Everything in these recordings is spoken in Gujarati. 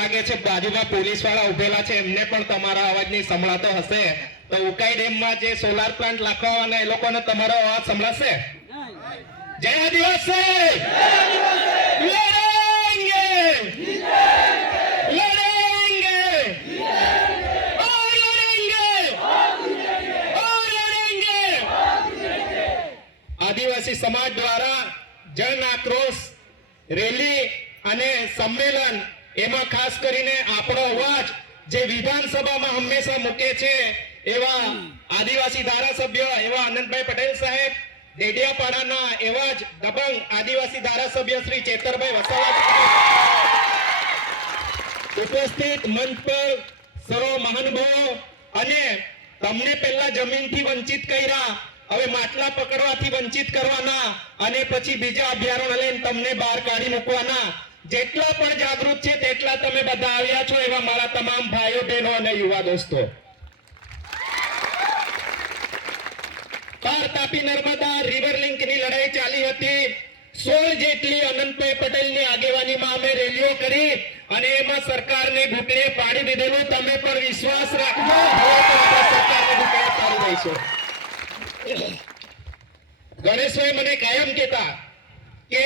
લાગે છે બાજુમાં પોલીસવાળા ઉભેલા છે. એમને પણ તમારા અવાજની સંભળાતો હશે. તો ઉકાઈ ડેમમાં જે સોલાર પ્લાન્ટ નાખવાના એ લોકોને તમારો અવાજ સંભળાશે? જય આદિવાસી! આદિવાસી સમાજ દ્વારા જન આક્રોશ રેલી અને સંમેલન એમાં ખાસ કરીને આપણો અવાજ જે વિધાનસભામાં હંમેશા મૂકે છે, એવા આદિવાસી ધારાસભ્ય એવા આનંદભાઈ પટેલ સાહેબ, ડેડિયાપાડાના એવા જ દબંગ આદિવાસી ધારાસભ્ય શ્રી ચેતરભાઈ વસાવા ઉપસ્થિત મંચ પર સર્વ મહાનુભાવો અને તમને પહેલા જમીનથી વંચિત કર્યા, હવે માટલા પકડવાથી વંચિત કરવાના અને પછી બીજા અભયારણ્ય લઈને તમને બહાર કાઢી મૂકવાના. જેટલા પણ જાગૃત છે તેટલા તમે બધા આવ્યા છો એવા મારા તમામ ભાઈઓ, બહેનો અને યુવા દોસ્તો. પાર તાપી નર્મદા રિવર લિંકની લડાઈ ચાલી હતી. સોળ જેટલી અનંતભાઈ પટેલની આગેવાનીમાં અમે રેલીઓ કરી અને એમાં સરકારને ઘૂંટણે પાડી દીધેલું. તમે પણ વિશ્વાસ રાખજો. સરકારને ગણેશભાઈ મને કાયમ કહેતા કે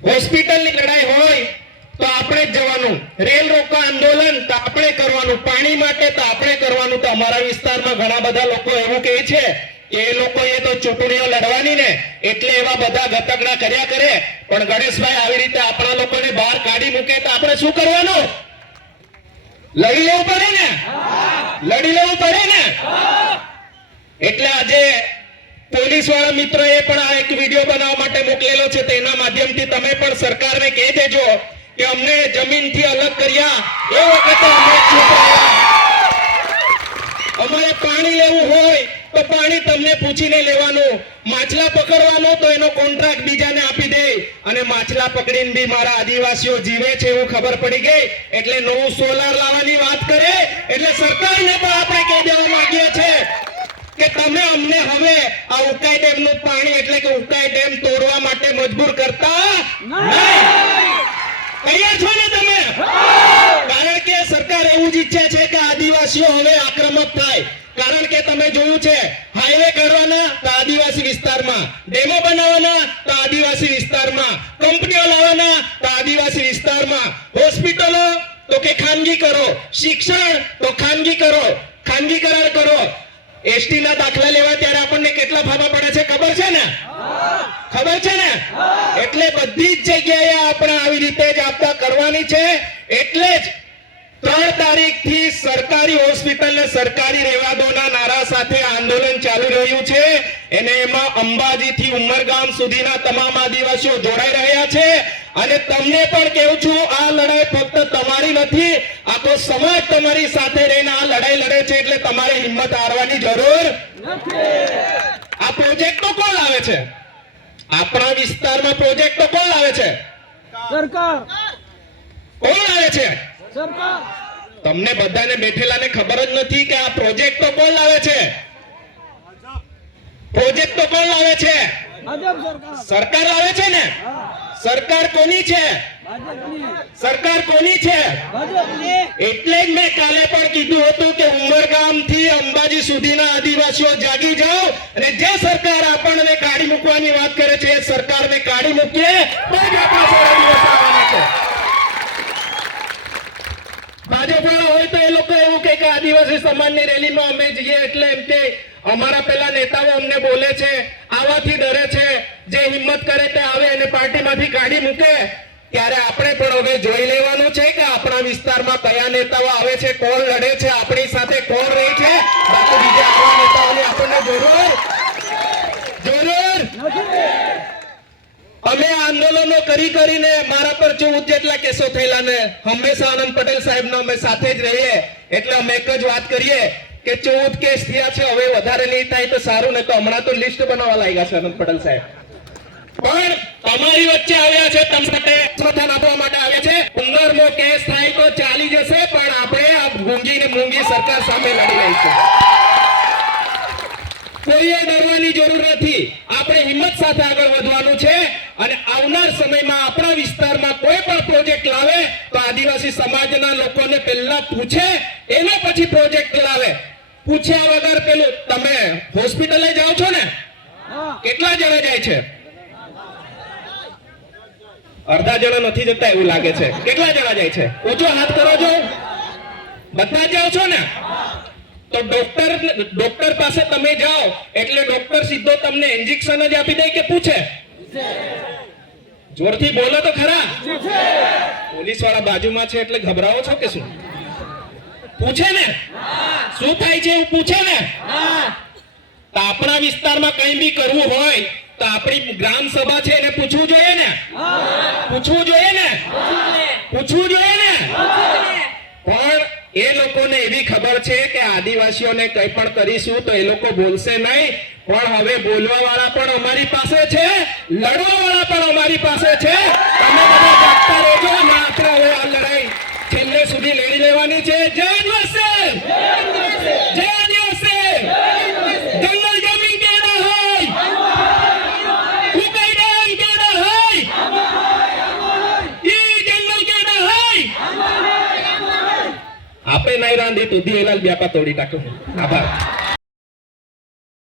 હોસ્પિટલની લડાઈ હોય તો આપણે જવાનું. રેલ રોકો આંદોલન તો આપણે કરવાનું. પાણી માટે તો આપણે કરવાનું. તો અમારા વિસ્તારમાં ઘણા બધા લોકો એવું કહે છે એ લોકોએ તો ચૂંટણીઓ લડવાની ને એટલે એવા બધા ગતકડા કર્યા કરે. પણ ગણેશભાઈ આવી રીતે આપણા લોકોને બહાર કાઢી મૂકે તો આપણે શું કરવાનું? લડી લેવું પડે ને? લડી લેવું પડે ને? એટલે આજે પોલીસવાળા મિત્રોએ પણ આ એક વીડિયો બનાવવા માટે મોકલેલો છે. તેના માધ્યમથી તમે પણ સરકારને કહી દેજો કે અમને જમીનથી અલગ કર્યા એ વખતે અમે અમારે પાણી લેવું હોય તો પાણી તમને પૂછીને લેવાનું. માછલા પકડવાનો તો એનો કોન્ટ્રાક્ટ બીજાને આપી દે. અને માછલા પકડીને બી મારા આદિવાસીઓ જીવે છે એવું ખબર પડી ગઈ. એટલે નવું સોલાર લાવવાની વાત કરે. એટલે સરકારને પણ આપણે કહી દેવા માંગીએ છીએ કે તમે અમને હવે આ ઉકાઈ ડેમનું પાણી એટલે કે ઉકાઈ ડેમ તોડવા માટે મજબૂર કરતા નહીં. તૈયાર છો ને તમે? કારણ કે સરકાર એવું જ ઈચ્છે છે કે આદિવાસીઓ હવે આક્રમક થાય. કારણ કે તમે જોયું છે હાઈવે કરવાના તો આદિવાસી વિસ્તારમાં, ડેમો બનાવવાના તો આદિવાસી વિસ્તારમાં, કંપનીઓ લાવવાના તો આદિવાસી વિસ્તારમાં. હોસ્પિટલો તો કે ખાનગી કરો, શિક્ષણ તો ખાનગી કરો, ખાનગીકરણ કરો. એસટી ના દાખલા લેવા ત્યારે આપણને કેટલા ફાવા પડે છે ખબર છે ને? ખબર છે ને? એટલે બધી જ જગ્યાએ આપણે આવી રીતે જ આપતા કરવાની છે. એટલે જ ત્રણ તારીખથી સરકારી હોસ્પિટલ ને સરકારી રેવાદોના નારા સાથે આંદોલન ચાલુ રહ્યું છે. અને એમાં અંબાજી થી ઉમરગામ સુધીના તમામ આદિવાસીઓ જોડાઈ રહ્યા છે. અને તમને પણ કેવું છું આ લડાઈ ફક્ત તમારી નથી આખો સમાજ તમારી સાથે રહીને આ લડાઈ લડે છે એટલે તમારે હિંમત હારવાની જરૂર આ પ્રોજેક્ટ તો કોણ લાવે છે? આપણા વિસ્તારમાં પ્રોજેક્ટ તો કોણ લાવે છે? સરકાર. કોણ લાવે છે? સરકાર. તમને બધાને બેઠેલાને ખબર જ નથી કે આ પ્રોજેક્ટ તો કોણ લાવે છે? પ્રોજેક્ટ તો કોણ લાવે છે? સરકાર. આવે છે ને? સરકાર કોની છે? સરકાર કોની છે? એટલે જ મેં કાલે પણ કીધું હતું કે ઉમરગામથી અંબાજી સુધીના આદિવાસીઓ જાગી જાઓ અને જે સરકાર આપણને કાઢી મૂકવાની વાત કરે છે એ સરકારને કાઢી મૂકીએ. ભાજપવાળા હોય તો એ લોકો એવું કે આદિવાસી સમાજની રેલીમાં અમે જઈએ એટલે એમ કે અમારા પેલા નેતાઓ અમને બોલે છે આવાથી ડરે છે, જે હિંમત કરે તે આવે અને પાર્ટીમાંથી કાઢી મૂકે, ત્યારે આપણે પણ હવે જોઈ લેવાનું છે કે આપણા વિસ્તારમાં કયા નેતાઓ આવે છે, કોણ લડે છે, આપણી સાથે કોણ રહે છે. બાકી બીજા આવા નેતાઓની આપણને જરૂર જરૂર. અમે આંદોલનો કરી કરીને મારા પર ચૌદ જેટલા કેસો થયેલા ને હંમેશા આનંદ પટેલ સાહેબનો અમે સાથે જ રહીએ, એટલે અમે એક જ વાત કરીએ કે ચૌદ કેસ થયા છે, હવે વધારે નહીં થાય તો સારું ને તો હમણાં તો લિસ્ટ બનાવવા લાગ્યા છે અનંત પટેલ સાહેબ. પણ તમારી વચ્ચે આવ્યા છે તમને સમર્થન આપવા માટે આવ્યા છે. પંદરમો કેસ થાય તો ચાલી જશે, પણ આપણે આ ગુંગી ને મૂંગી સરકાર સામે લડી રહીશું કોઈએ ડરવાની જરૂર નથી. આપણે હિંમત સાથે આગળ વધવાનું છે અને આવનાર સમયમાં આપણા વિસ્તારમાં કોઈ પણ પ્રોજેક્ટ લાવે તો આદિવાસી સમાજના લોકોને પહેલા પૂછે, એના પછી પ્રોજેક્ટ લાવે. પૂછ્યા વગર પેલું તમે હોસ્પિટલે જાઓ છો ને? કેટલા જણા જાય છે? અડધા જણા નથી જતા એવું લાગે છે. કેટલા જણા જાય છે? ઓછો હાથ કરો છો? બધા જાઓ છો ને? તો ડોક્ટર ડોક્ટર પાસે તમે જાઓ એટલે ડોક્ટર સીધો તમને ઇન્જેક્શન જ આપી દે કે પૂછે? જોરથી બોલો તો ખરા. પોલીસવાળા બાજુમાં છે એટલે ગભરાવો છો કે શું? પૂછે ને? શું થાય છે એવું પૂછે ને? તો આપણા વિસ્તારમાં કંઈ બી કરવું હોય તો આપણી ગ્રામ સભા છે એને પૂછવું જોઈએ ને? પૂછવું જોઈએ ને? પૂછવું જોઈએ. ને? પણ એ લોકોને એવી ખબર છે કે આદિવાસીઓને કંઈ પણ કરીશું તો એ લોકો બોલશે નહીં. પણ હવે બોલવા વાળા પણ અમારી પાસે છે લડવા વાળા પણ અમારી પાસે છે. તમે બધા જાગતા રહેજો અને આપણે હવે આ લડાઈ છેલ્લે સુધી લડી લેવાની છે જય આદિવાસી જય આદિવાસી જંગલ જમીન કેડા હોય ઉકાઈ ડેમ કેડા હોય ઈ જંગલ કેડા હોય આપણે નહીં રાંધી તો દિયેલાલ બ્યાપા તોડી નાખ્યો આભાર